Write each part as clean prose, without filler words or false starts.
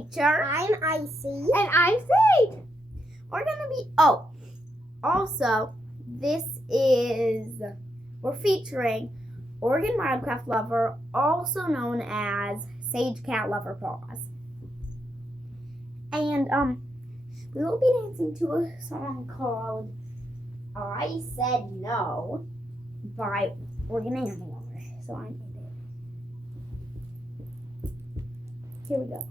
nature. I'm Icey. And I'm Sage. We're gonna be, also, we're featuring Oregonwildcraftlover, also known as SageCatLVRPaws. And, we will be dancing to a song called I Said No by Oregonwildcraftlover. So I made it. Here we go.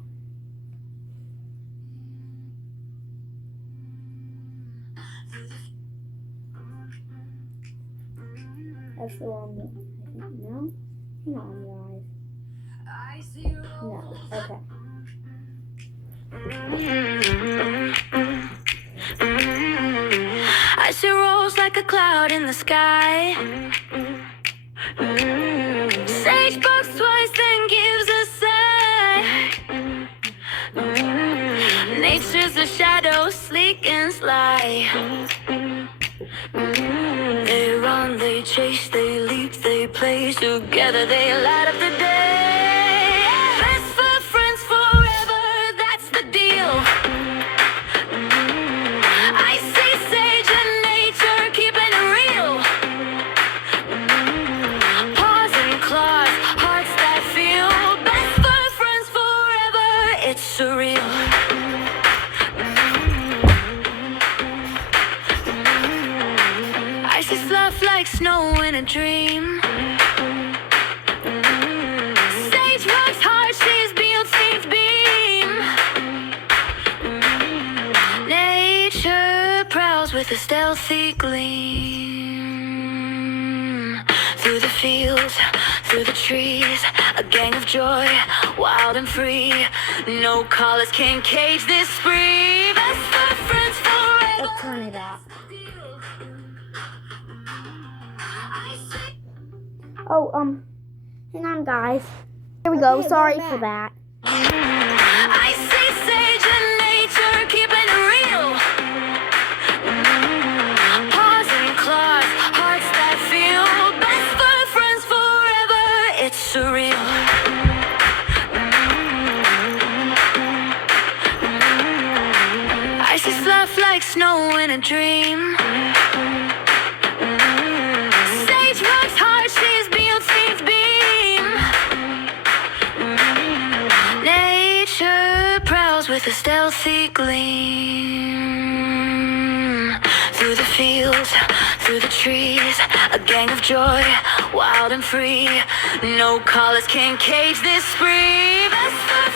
That's the wrong one. I think. No? Hang on, guys. No. Okay. I see rolls like a cloud in the sky. Sage bucks twice, then gives a sigh. Nature's a shadow, sleek and sly. They run, they chase, they leap, they play. Together they light up the day. Best for friends forever, that's the deal. I see Sage and nature keeping it real. Paws and claws, hearts that feel. Best for friends forever, it's surreal. Icy fluff like snow in a dream. Sage rocks hard, she's Beyonce's beam. Nature prowls with a stealthy gleam. Through the fields, through the trees, a gang of joy, wild and free. No collars can cage this spree. Best for friends forever. Let's turn it off. Hang on, guys. Here we go. Okay, Sorry we're for back. that. I see Sage and nature keeping it real. Paws and claws, hearts that feel. Best for friends forever, it's surreal. Icy fluff like snow in a dream. Sage rocks hard, she's Beyonce's beam. Nature prowls with a stealthy gleam. Through the fields, through the trees, a gang of joy, wild and free. No collars can cage this spree. Best for